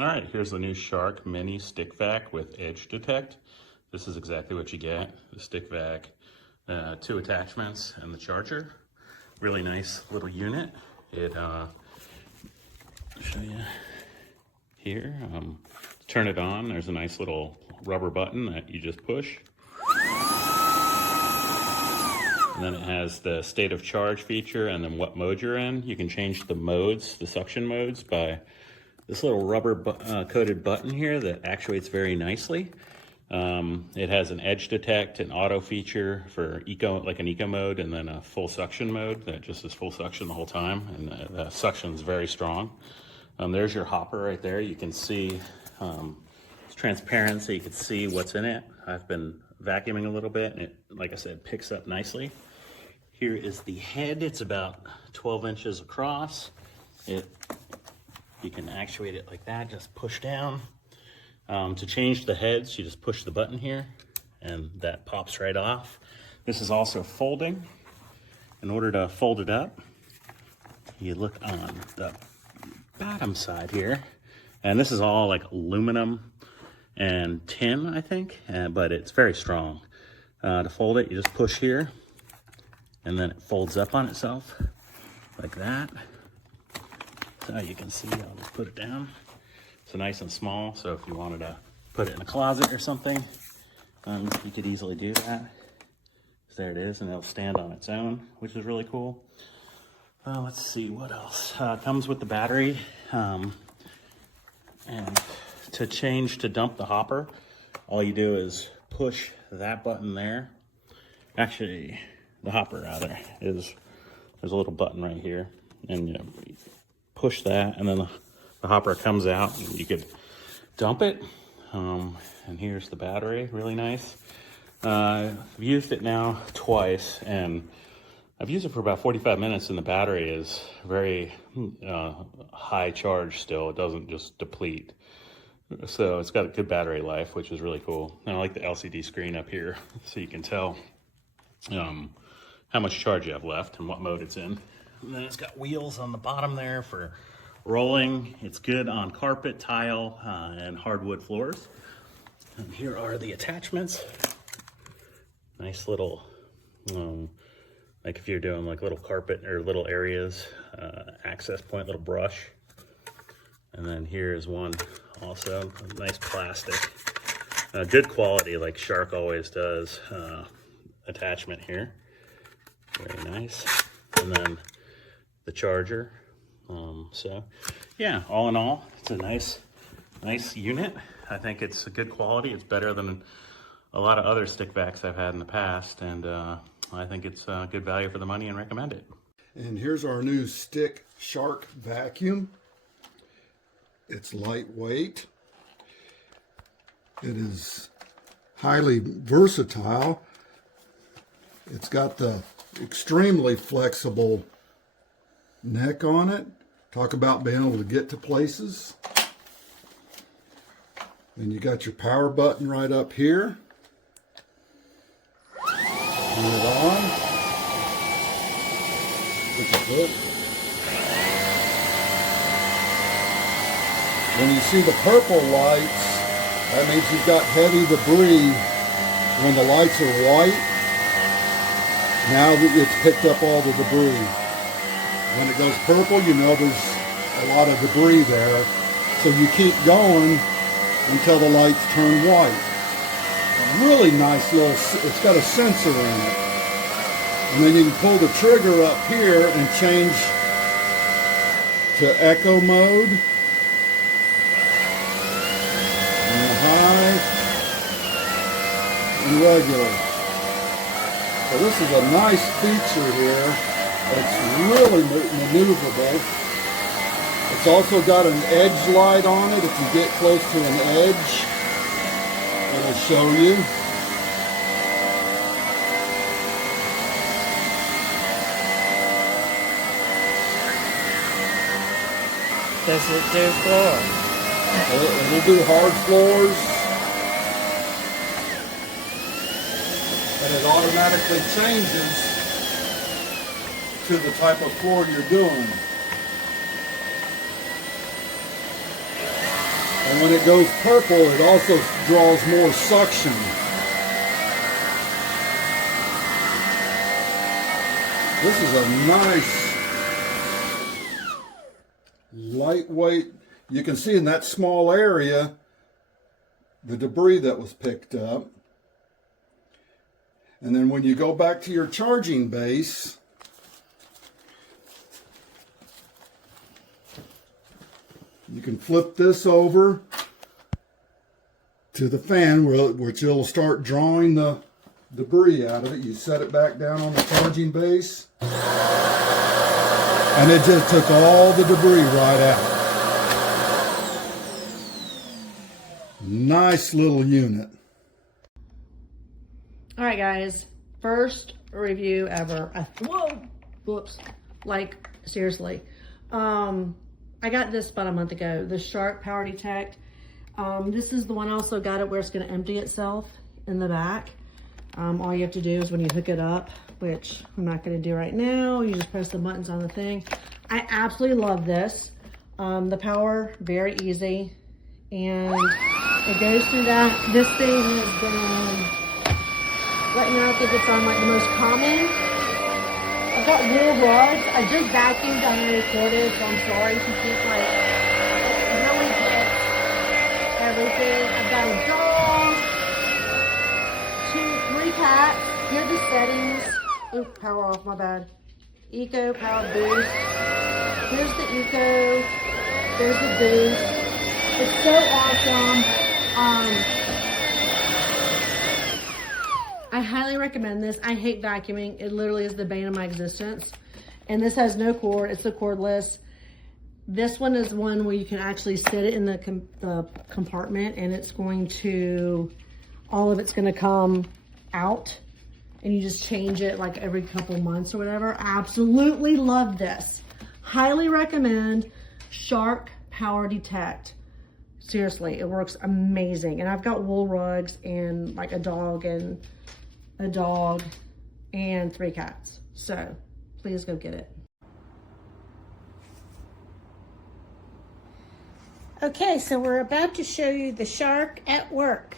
All right, here's the new Shark Mini Stick Vac with Edge Detect. This is exactly what you get, the stick vac, 2 attachments and the charger. Really nice little unit. It, I'll show you here. Turn it on, there's a nice little rubber button that you just push. And then it has the state of charge feature and then what mode you're in. You can change the modes, the suction modes, by this little rubber coated button here that actuates very nicely. It has an edge detect, an auto feature for eco, like an eco mode, and then a full suction mode that just is full suction the whole time, and the suction is very strong. There's your hopper right there. You can see it's transparent, so you can see what's in it. I've been vacuuming a little bit, and it, like I said, picks up nicely. Here is the head. It's about 12 inches across. You can actuate it like that, just push down. To change the heads, you just push the button here, and that pops right off. This is also folding. In order to fold it up, you look on the bottom side here, and this is all like aluminum and tin, I think, but it's very strong. To fold it, you just push here, and then it folds up on itself like that. So you can see, I'll just put it down. It's nice and small, so if you wanted to put it in a closet or something, you could easily do that. So there it is, and it'll stand on its own, which is really cool. Let's see what else. Comes with the battery, and to dump the hopper, all you do is push that button there. Actually, the hopper rather there's a little button right here, and you push that, and then the hopper comes out, and you could dump it. And here's the battery, really nice. I've used it now twice, and I've used it for about 45 minutes, and the battery is very high charge still. It doesn't just deplete. So it's got a good battery life, which is really cool. And I like the LCD screen up here, so you can tell how much charge you have left and what mode it's in. And then it's got wheels on the bottom there for rolling. It's good on carpet, tile, and hardwood floors. And here are the attachments. Nice little, like if you're doing like little carpet or little areas, access point, little brush. And then here is one also, nice plastic. Good quality, like Shark always does, attachment here. Very nice. And then the charger. So yeah, all in all, it's a nice unit. I think it's a good quality. It's better than a lot of other stick vacs I've had in the past, and I think it's good value for the money and recommend it. And here's our new stick Shark vacuum. It's lightweight. It is highly versatile. It's got the extremely flexible neck on it. Talk about being able to get to places. Then you got your power button right up here. Turn it on. Push it up. When you see the purple lights, that means you've got heavy debris. When the lights are white, now that it's picked up all the debris. When it goes purple, you know there's a lot of debris there. So you keep going until the lights turn white. A really nice little, it's got a sensor in it. And then you can pull the trigger up here and change to echo mode. And high and regular. So this is a nice feature here. It's really maneuverable. It's also got an edge light on it. If you get close to an edge, it'll show you. Does it do floor? It'll do hard floors. And it automatically changes to the type of floor you're doing. And when it goes purple, it also draws more suction. This is a nice, lightweight. You can see in that small area the debris that was picked up. And then when you go back to your charging base, you can flip this over to the fan, which it'll start drawing the debris out of it. You set it back down on the charging base, and it just took all the debris right out. Nice little unit. All right, guys, first review ever. Whoa, whoops, like seriously. I got this about a month ago, the Shark PowerDetect. This is the one I also got it where it's gonna empty itself in the back. All you have to do is when you hook it up, which I'm not gonna do right now, you just press the buttons on the thing. I absolutely love this. The power, very easy. And it goes through that. This thing has been, right now I think it's on like the most common. I've got wool rugs. I just vacuumed and recorded, so I'm sorry if you can't like really get everything. I've got a dog, 3 cats. Here are the settings. Oop, power off, my bad. Eco, power boost. Here's the eco. There's the boost. It's so awesome. I highly recommend this. I hate vacuuming. It literally is the bane of my existence. And this has no cord. It's a cordless. This one is one where you can actually sit it in the compartment, and it's going to, all of it's going to come out, and you just change it like every couple months or whatever. Absolutely love this. Highly recommend Shark PowerDetect. Seriously, it works amazing. And I've got wool rugs and like a dog and 3 cats. So please go get it. Okay, so we're about to show you the Shark at work.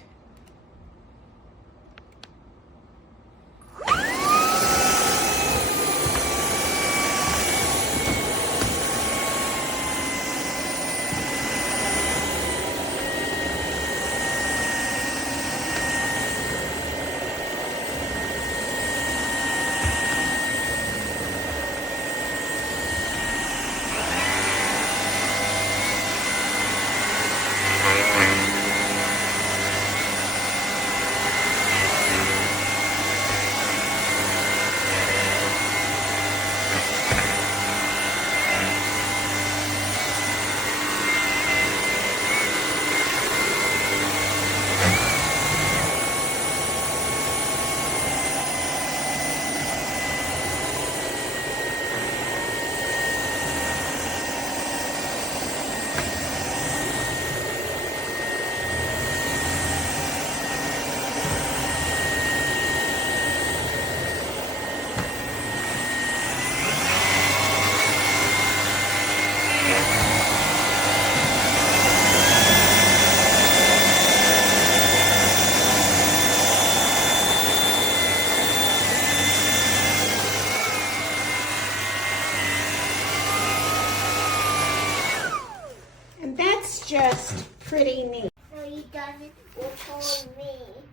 Just pretty neat. So he does it for me.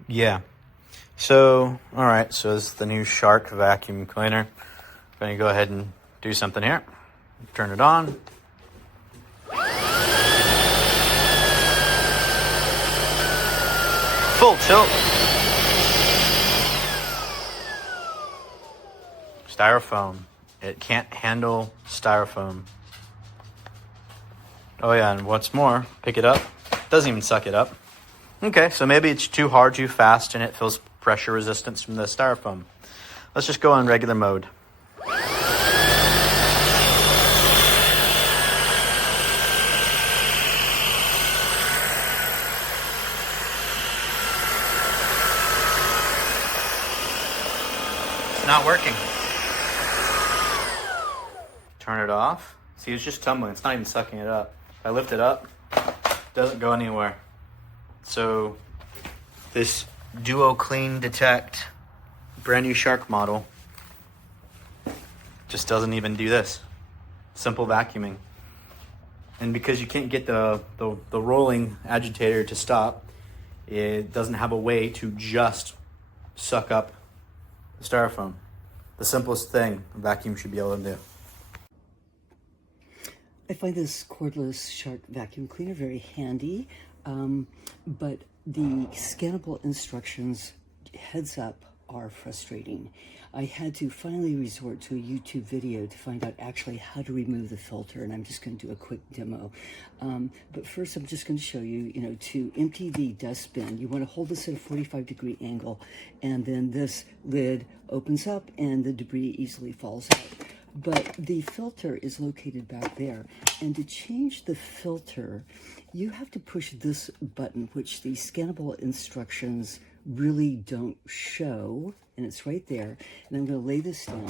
Yeah. So, all right. So this is the new Shark vacuum cleaner. I'm going to go ahead and do something here. Turn it on. Full tilt. Styrofoam. It can't handle styrofoam. Oh yeah, and what's more, pick it up. Doesn't even suck it up. Okay, so maybe it's too hard, too fast, and it feels pressure resistance from the styrofoam. Let's just go on regular mode. It's not working. Turn it off. See, it's just tumbling. It's not even sucking it up. If I lift it up, it Doesn't go anywhere. So this Duo Clean Detect brand new Shark model just doesn't even do this. Simple vacuuming. And because you can't get the rolling agitator to stop, it doesn't have a way to just suck up the styrofoam. The simplest thing a vacuum should be able to do. I find this cordless Shark vacuum cleaner very handy, but the scannable instructions, heads up, are frustrating. I had to finally resort to a YouTube video to find out actually how to remove the filter, and I'm just going to do a quick demo. But first I'm just going to show you, to empty the dustbin, you want to hold this at a 45-degree angle, and then this lid opens up and the debris easily falls out. But the filter is located back there, and to change the filter, you have to push this button, which the scannable instructions really don't show, and it's right there. And I'm going to lay this down.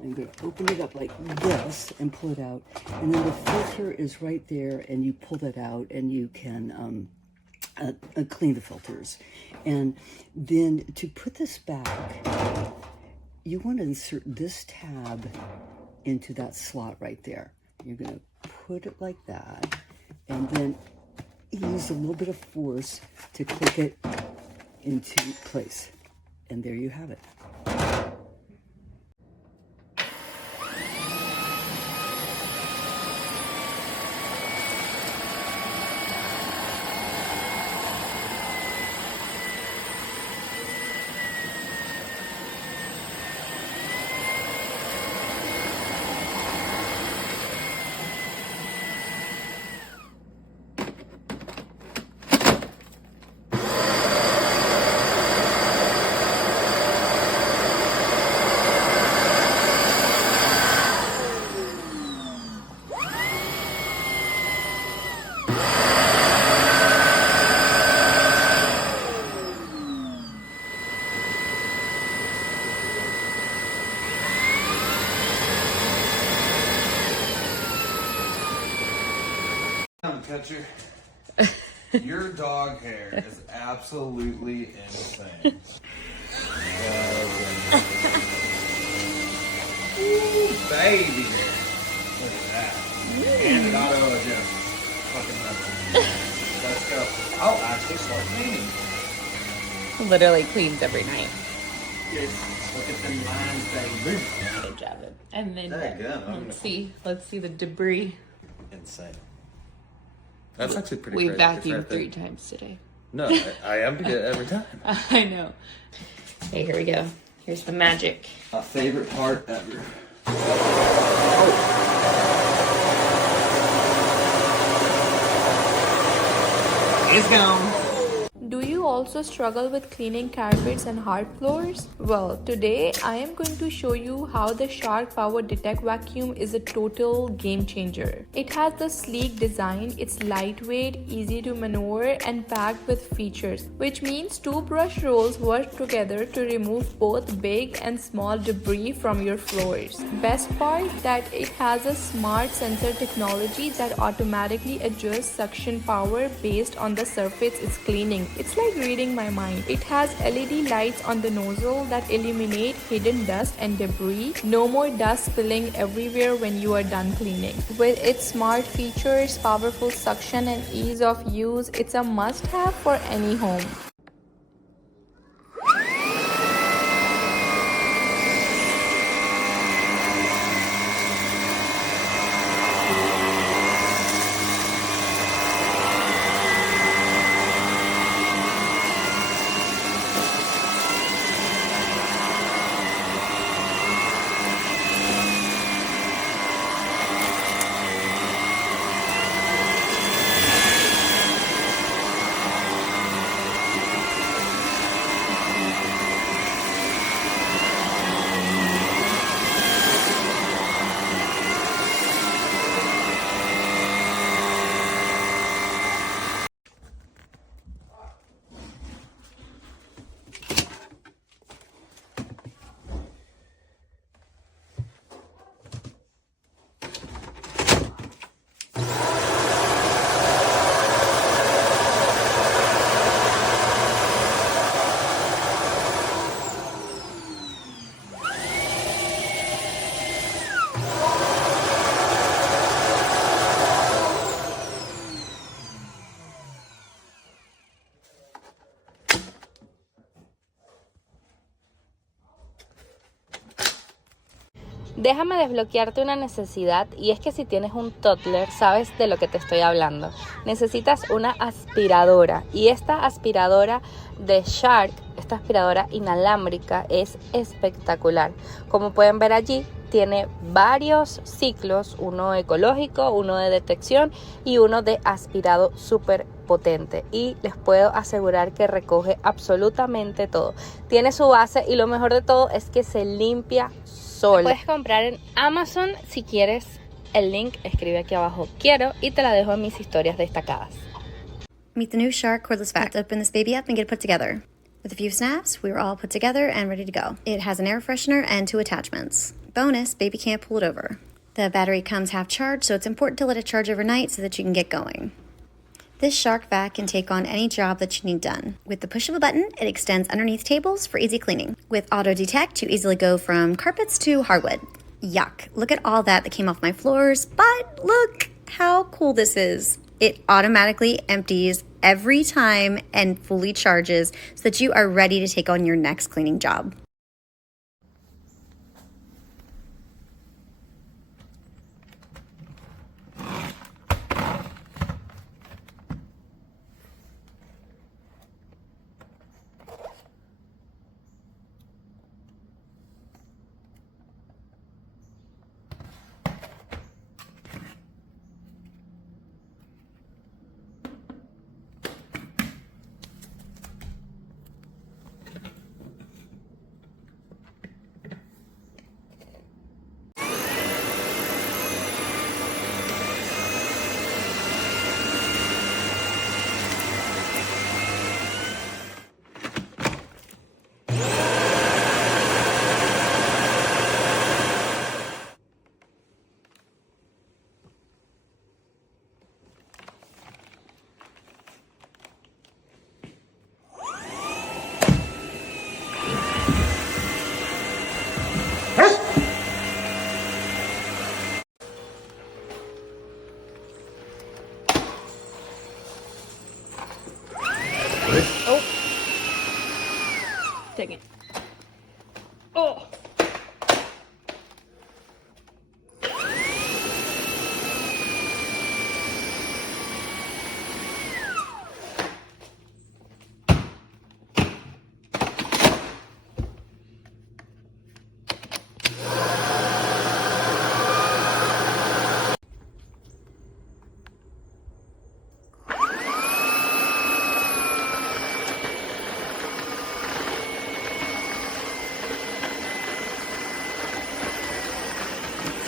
I'm going to open it up like this and pull it out, and then the filter is right there, and you pull that out, and you can clean the filters. And then to put this back, you want to insert this tab into that slot right there. You're going to put it like that, and then use a little bit of force to click it into place. And there you have it. Catcher, your dog hair is absolutely insane. Ooh, baby hair. Look at that. And it auto adjust. Fucking nothing. Let's go. I'll actually start cleaning. Literally cleans every night. Yes. Look at them lines, baby. Good job. And then There you go. let's see the debris. Insane. That's actually pretty We crazy. vacuumed 3 times today. No, I emptied it every time. I know. Okay, here we go. Here's the magic. My favorite part ever. It's gone. Do you also struggle with cleaning carpets and hard floors? Well, today I am going to show you how the Shark PowerDetect vacuum is a total game changer. It has the sleek design, it's lightweight, easy to maneuver and packed with features, which means 2 brush rolls work together to remove both big and small debris from your floors. Best part that it has a smart sensor technology that automatically adjusts suction power based on the surface it's cleaning. It's like reading my mind. It has LED lights on the nozzle that illuminate hidden dust and debris. No more dust spilling everywhere when you are done cleaning. With its smart features, powerful suction and ease of use, it's a must-have for any home. Déjame desbloquearte una necesidad, y es que si tienes un toddler, sabes de lo que te estoy hablando. Necesitas una aspiradora, y esta aspiradora de Shark, esta aspiradora inalámbrica, es espectacular. Como pueden ver allí, tiene varios ciclos, uno ecológico, uno de detección y uno de aspirado súper potente, y les puedo asegurar que recoge absolutamente todo. Tiene su base y lo mejor de todo es que se limpia sola. La puedes comprar en Amazon si quieres. El link escribe aquí abajo quiero y te la dejo en mis historias destacadas. Meet the new Shark Cordless Vac. Let's open this baby up and get it put together. With a few snaps, we were all put together and ready to go. It has an air freshener and 2 attachments. Bonus, baby can't pull it over. The battery comes half charged, so it's important to let it charge overnight so that you can get going. This Shark Vac can take on any job that you need done. With the push of a button, it extends underneath tables for easy cleaning. With auto detect, you easily go from carpets to hardwood. Yuck, look at all that came off my floors, but look how cool this is. It automatically empties every time and fully charges so that you are ready to take on your next cleaning job. Dang it. Oh.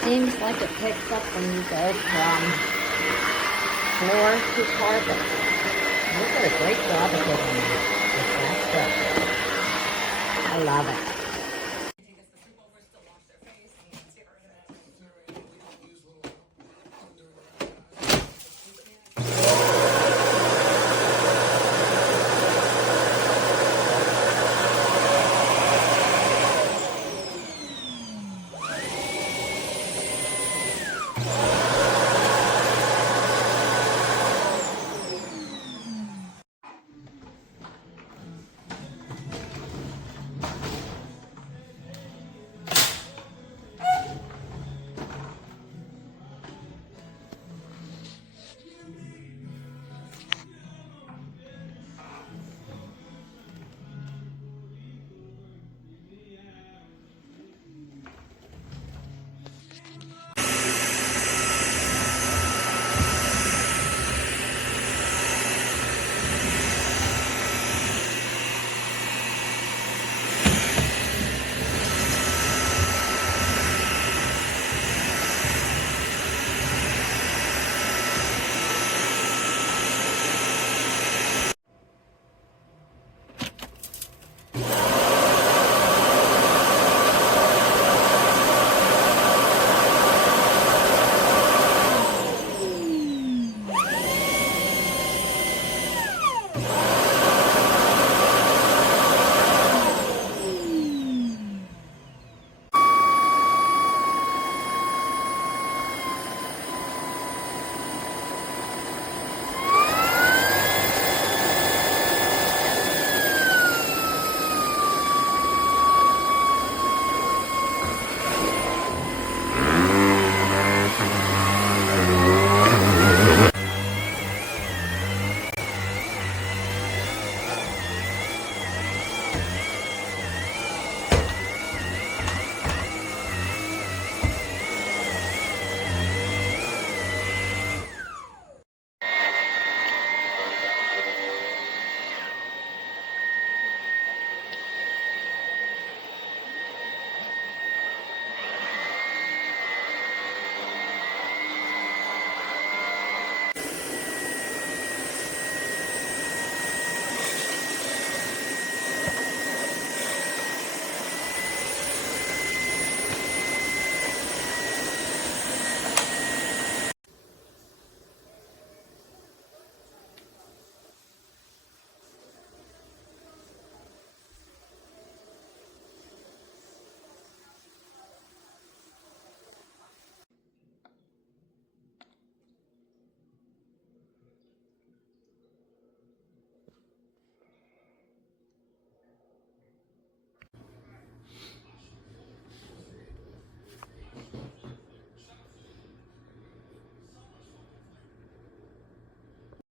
Seems like it picks up when you go from floor to carpet. You did a great job of it. I love it.